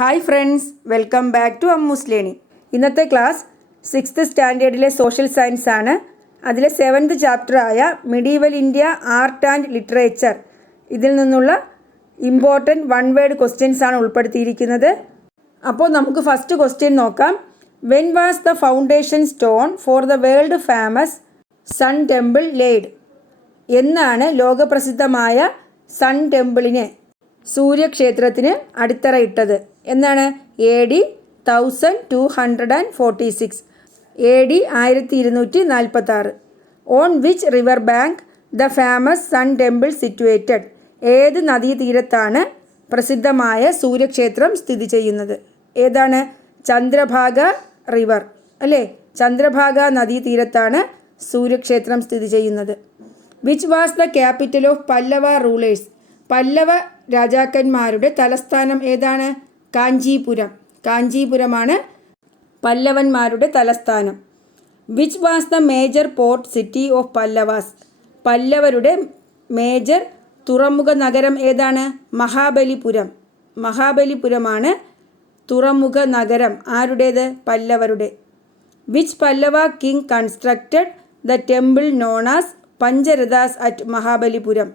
Hi friends, welcome back to Ammu's learning. ഇന്നത്തെ class 6th സ്റ്റാൻഡേർഡിലെ social science ആണ്. അതിലെ 7th ചാപ്റ്ററായ medieval India art and literature, ഇതിൽ നിന്നുള്ള ഇമ്പോർട്ടൻറ്റ് വൺ വേർഡ് ക്വസ്റ്റ്യൻസ് ആണ് ഉൾപ്പെടുത്തിയിരിക്കുന്നത്. അപ്പോൾ നമുക്ക് ഫസ്റ്റ് ക്വസ്റ്റ്യൻ നോക്കാം. When was the foundation stone for the world famous sun temple laid? എന്നാണ് ലോകപ്രസിദ്ധമായ സൺ ടെമ്പിളിന്, സൂര്യക്ഷേത്രത്തിന് അടിത്തറയിട്ടത്? എന്നാണ്? AD 1246, AD 1246. On which river bank the famous sun temple situated? ഏത് നദീതീരത്താണ് പ്രസിദ്ധമായ സൂര്യക്ഷേത്രം സ്ഥിതി ചെയ്യുന്നത്? ഏതാണ്? ചന്ദ്രഭാഗ റിവർ അല്ലേ? ചന്ദ്രഭാഗ നദീതീരത്താണ് സൂര്യക്ഷേത്രം സ്ഥിതി ചെയ്യുന്നത്. Which was the capital of Pallava rulers? Pallava രാജാക്കന്മാരുടെ തലസ്ഥാനം ഏതാണ്? കാഞ്ചീപുരം. കാഞ്ചീപുരമാണ് പല്ലവന്മാരുടെ തലസ്ഥാനം. Which was the major port city of Pallavas? പല്ലവരുടെ മേജർ തുറമുഖ നഗരം ഏതാണ്? മഹാബലിപുരം. മഹാബലിപുരമാണ് തുറമുഖ നഗരം. ആരുടേത്? പല്ലവരുടെ. Which Pallava king constructed the temple known as Pancharathas at Mahabalipuram?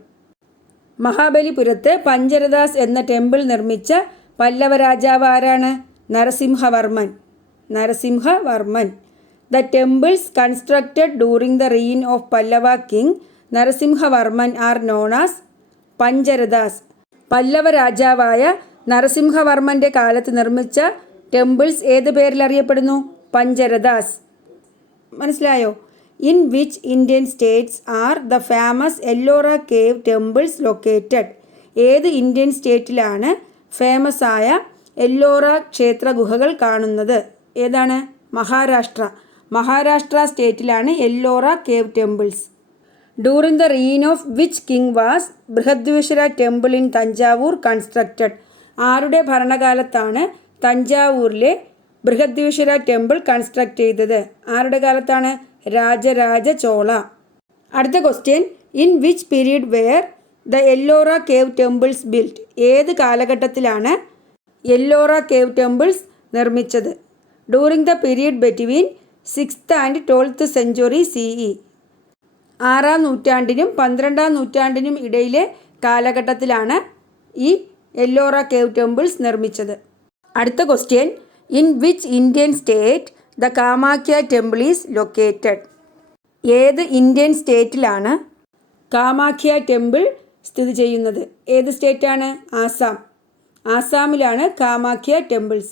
മഹാബലിപുരത്ത് പഞ്ചരഥാസ് എന്ന ടെമ്പിൾ നിർമ്മിച്ച പല്ലവ രാജാവ് ആരാണ്? Narasimhavarman. Narasimhavarman. The temples constructed during the reign of Pallava king Narasimhavarman R non as Pancharathas. Pallava രാജാവായ നരസിംഹവർമ്മൻ്റെ കാലത്ത് നിർമ്മിച്ച ടെമ്പിൾസ് ഏത് പേരിൽ അറിയപ്പെടുന്നു? പഞ്ചരഥാസ്. മനസ്സിലായോ? In which Indian states are the famous Ellora cave temples located? ഏത് ഇന്ത്യൻ സ്റ്റേറ്റിലാണ് ഫേമസ് ആയ എല്ലോറ ക്ഷേത്ര ഗുഹകൾ കാണുന്നത്? ഏതാണ്? മഹാരാഷ്ട്ര. മഹാരാഷ്ട്ര സ്റ്റേറ്റിലാണ് Ellora cave temples. During the reign of which king was Brihadeeswara temple in Thanjavur constructed? ആരുടെ ഭരണകാലത്താണ് തഞ്ചാവൂരിലെ ബൃഹദ്വേശ്വര ടെമ്പിൾ കൺസ്ട്രക്ട് ചെയ്തത്? ആരുടെ കാലത്താണ്? രാജരാജ ചോള. അടുത്ത question. In which period were the Ellora cave temples built? ഏത് കാലഘട്ടത്തിലാണ് എല്ലോറ കേവ് ടെമ്പിൾസ് നിർമ്മിച്ചത്? During the period between 6th and 12th century CE. 6ാം നൂറ്റാണ്ടിനും 12ാം നൂറ്റാണ്ടിനും ഇടയിലെ കാലഘട്ടത്തിലാണ് ഈ എല്ലോറ കേവ് ടെമ്പിൾസ് നിർമ്മിച്ചത്. അടുത്ത question. In which Indian state the Kamakhya temple is located? ഏത് ഇന്ത്യൻ സ്റ്റേറ്റിലാണ് കാമാഖ്യ ടെമ്പിൾ സ്ഥിതി ചെയ്യുന്നത്? ഏത് സ്റ്റേറ്റാണ്? ആസാം. ആസാമിലാണ് Kamakhya temples.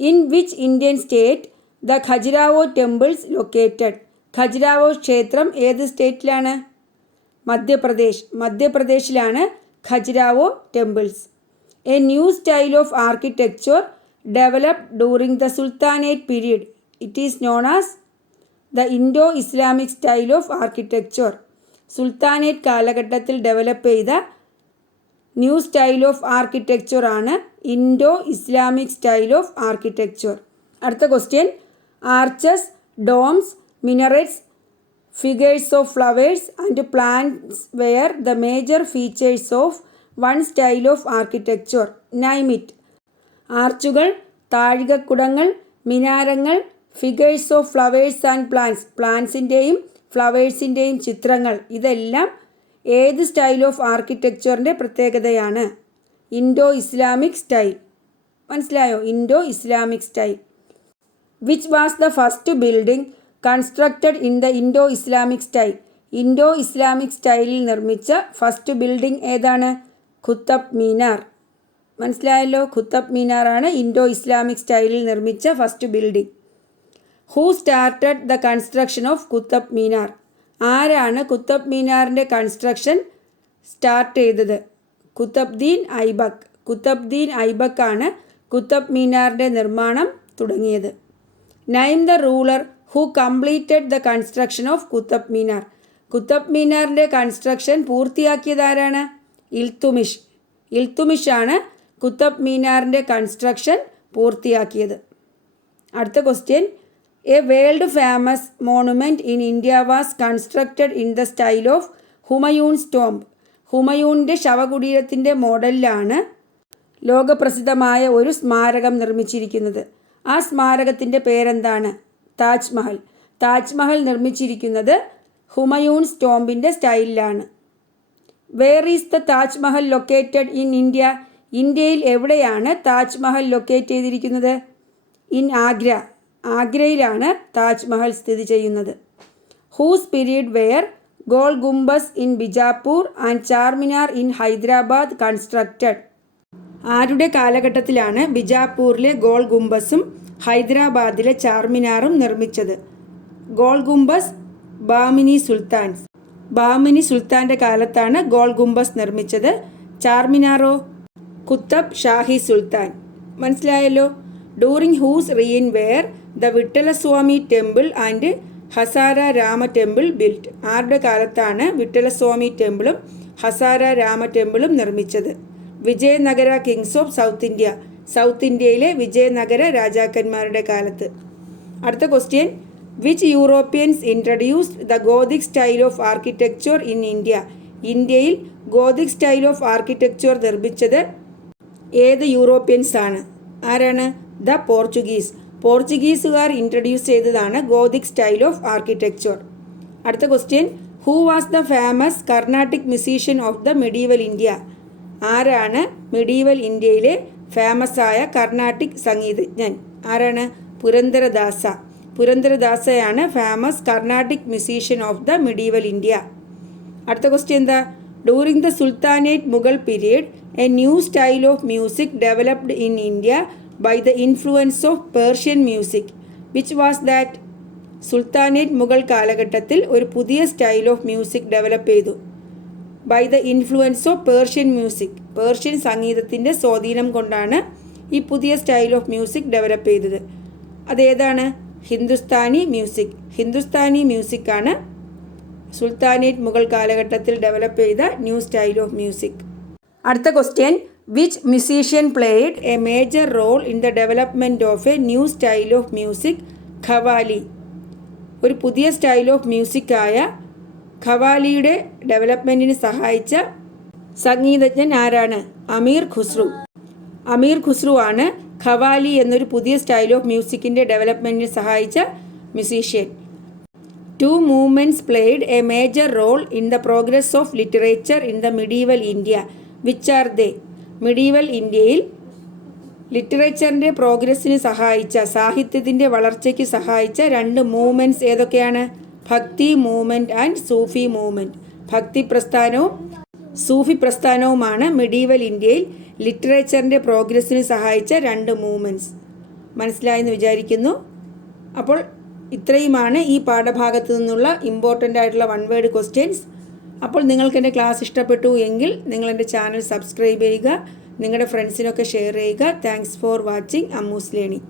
In which Indian state the Khajuraho temples located? Khajuraho ക്ഷേത്രം ഏത് സ്റ്റേറ്റിലാണ്? മധ്യപ്രദേശ്. മധ്യപ്രദേശിലാണ് Khajuraho temples. A new style of architecture developed during the sultanate period. It is known as the Indo Islamic style of architecture. Sultanate കാലഘട്ടത്തിൽ ഡെവലപ്പ് ചെയ്ത new style of architecture ആണ് Indo Islamic style of architecture. അടുത്ത question. Arches, domes, minarets, figures of flowers and plants were the major features of one style of architecture. Name it. ആർച്ചുകൾ, താഴികക്കുടങ്ങൾ, മിനാരങ്ങൾ, figures of flowers and plants, പ്ലാന്റ്സിൻ്റെയും ഫ്ലവേഴ്സിൻ്റെയും ചിത്രങ്ങൾ, ഇതെല്ലാം ഏത് സ്റ്റൈൽ ഓഫ് ആർക്കിടെക്ചറിൻ്റെ പ്രത്യേകതയാണ്? Indo Islamic style. മനസ്സിലായോ? Indo Islamic style. Which was the first building constructed in the Indo Islamic style? Indo Islamic സ്റ്റൈലിൽ നിർമ്മിച്ച ഫസ്റ്റ് ബിൽഡിംഗ് ഏതാണ്? ഖുത്തബ് മീനാർ. മനസ്സിലായല്ലോ? ഖുത്തബ് മീനാറാണ് ഇൻഡോ ഇസ്ലാമിക് സ്റ്റൈലിൽ നിർമ്മിച്ച first building. Who started the construction of Qutub Minar? ആരാണ് ഖുത്തബ് മീനാറിൻ്റെ കൺസ്ട്രക്ഷൻ സ്റ്റാർട്ട് ചെയ്തത്? കുത്തബ്ദീൻ ഐബക്ക്. കുത്തബ്ദീൻ ഐബക്കാണ് ഖുത്തബ് മീനാറിൻ്റെ നിർമ്മാണം തുടങ്ങിയത്. Name the ruler who completed the construction of Qutub Minar. Qutub മീനാറിൻ്റെ കൺസ്ട്രക്ഷൻ പൂർത്തിയാക്കിയതാരാണ്? ഇൽത്തുമിഷ്. ഇൽത്തുമിഷാണ് കുത്തബ് മീനാറിൻ്റെ കൺസ്ട്രക്ഷൻ പൂർത്തിയാക്കിയത്. അടുത്ത question. A world famous monument in India was constructed in the style of Humayun's tomb. ഹുമയൂണിൻ്റെ ശവകുടീരത്തിൻ്റെ മോഡലിലാണ് ലോകപ്രസിദ്ധമായ ഒരു സ്മാരകം നിർമ്മിച്ചിരിക്കുന്നത്? ആ സ്മാരകത്തിൻ്റെ പേരെന്താണ്? താജ്മഹൽ. താജ്മഹൽ നിർമ്മിച്ചിരിക്കുന്നത് ഹുമയൂൺസ് ടോംബിൻ്റെ സ്റ്റൈലിലാണ്. Where is the Taj Mahal located in India? ഇന്ത്യയിൽ എവിടെയാണ് താജ്മഹൽ ലൊക്കേറ്റ് ചെയ്തിരിക്കുന്നത്? ഇൻ ആഗ്ര. ആഗ്രയിലാണ് താജ്മഹൽ സ്ഥിതി ചെയ്യുന്നത്. Whose period wear goal Gumbaz in Bijapur and Charminar in Hyderabad constructed? ആരുടെ കാലഘട്ടത്തിലാണ് ബിജാപ്പൂരിലെ ഗോൾ ഗുംബസും ഹൈദരാബാദിലെ ചാർമിനാറും നിർമ്മിച്ചത്? Goal Gumbaz Bahmani sultans. ബാമിനി സുൽത്താൻ്റെ കാലത്താണ് ഗോൾ ഗുംബസ് നിർമ്മിച്ചത്. ചാർമിനാറോ? കുത്തബ് ഷാഹി സുൽത്താൻ. മനസ്സിലായല്ലോ. During whose reign where the വിട്ടലസ്വാമി temple and Hazara Rama temple built? ആരുടെ കാലത്താണ് വിട്ടലസ്വാമി ടെമ്പിളും ഹസാര രാമ ടെമ്പിളും നിർമ്മിച്ചത്? Vijayanagara Kings of south India. South ഇന്ത്യയിലെ വിജയനഗര രാജാക്കന്മാരുടെ കാലത്ത്. അടുത്ത question, which Europeans introduced the Gothic style of architecture in India? ഇന്ത്യയിൽ ഗോതിക് സ്റ്റൈൽ ഓഫ് ആർക്കിടെക്ചർ നിർമ്മിച്ചത് ഏത് യൂറോപ്യൻസ് ആണ്? ആരാണ്? The Portuguese. പോർച്ചുഗീസുകാർ ഇൻട്രഡ്യൂസ് ചെയ്തതാണ് ഗോതിക് സ്റ്റൈൽ ഓഫ് ആർക്കിടെക്ചർ. അടുത്ത question, who was the famous Carnatic musician of the medieval India? ആരാണ് medieval ഇന്ത്യയിലെ ഫേമസ് ആയ കർണാട്ടിക് സംഗീതജ്ഞൻ? ആരാണ്? പുരന്ദരദാസ. പുരന്ദരദാസയാണ് famous Carnatic musician of the medieval India. അടുത്ത ക്വസ്റ്റ്യൻ എന്താ? During the sultanate Mughal period a new style of music developed in India by the influence of Persian music. Which was that? Sultanate Mughal കാലഘട്ടത്തിൽ ഒരു പുതിയ സ്റ്റൈൽ ഓഫ് മ്യൂസിക് ഡെവലപ്പ് ചെയ്തു. By the influence of Persian music. Persian സംഗീതത്തിൻ്റെ സ്വാധീനം കൊണ്ടാണ് ഈ പുതിയ style of music develop ചെയ്തത്. അതേതാണ്? ഹിന്ദുസ്ഥാനി മ്യൂസിക്. ഹിന്ദുസ്ഥാനി മ്യൂസിക്കാണ് സുൽത്താനേറ്റ് മുഗൾ കാലഘട്ടത്തിൽ ഡെവലപ്പ് ചെയ്ത ന്യൂ സ്റ്റൈൽ ഓഫ് മ്യൂസിക്. അടുത്ത question, which musician played a major role in the development of a new style of music? Qawwali. ഒരു പുതിയ സ്റ്റൈൽ ഓഫ് മ്യൂസിക്കായ ഖവാലിയുടെ ഡെവലപ്മെൻറ്റിന് സഹായിച്ച സംഗീതജ്ഞൻ ആരാണ്? അമീർ ഖുസ്രു. അമീർ ഖുസ്രു ആണ് ഖവാലി എന്നൊരു പുതിയ സ്റ്റൈൽ ഓഫ് മ്യൂസിക്കിൻ്റെ ഡെവലപ്മെൻറ്റിന് സഹായിച്ച musician. Two movements played a major role in the progress of literature in the medieval India. Which are they? Medieval ഇന്ത്യയിൽ ലിറ്ററേച്ചറിൻ്റെ പ്രോഗ്രസ്സിന് സഹായിച്ച, സാഹിത്യത്തിൻ്റെ വളർച്ചയ്ക്ക് സഹായിച്ച രണ്ട് മൂവ്മെൻറ്റ്സ് ഏതൊക്കെയാണ്? ഭക്തി മൂവ്മെൻറ്റ് ആൻഡ് സൂഫി മൂവ്മെൻറ്റ്. ഭക്തി പ്രസ്ഥാനവും സൂഫി പ്രസ്ഥാനവുമാണ് മിഡീവൽ ഇന്ത്യയിൽ ലിറ്ററേച്ചറിൻ്റെ പ്രോഗ്രസ്സിന് സഹായിച്ച രണ്ട് മൂവ്മെൻറ്റ്സ്. മനസ്സിലായെന്ന് വിചാരിക്കുന്നു. അപ്പോൾ ഇത്രയുമാണ് ഈ പാഠഭാഗത്തു നിന്നുള്ള ഇമ്പോർട്ടൻ്റ് ആയിട്ടുള്ള വൺ വേർഡ് ക്വസ്റ്റ്യൻസ്. അപ്പോൾ നിങ്ങൾക്ക് എൻ്റെ ക്ലാസ് ഇഷ്ടപ്പെട്ടു എങ്കിൽ നിങ്ങൾ എൻ്റെ ചാനൽ സബ്സ്ക്രൈബ് ചെയ്യുക, നിങ്ങളുടെ ഫ്രണ്ട്സിനൊക്കെ ഷെയർ ചെയ്യുക. Thanks for watching Ammu's learning.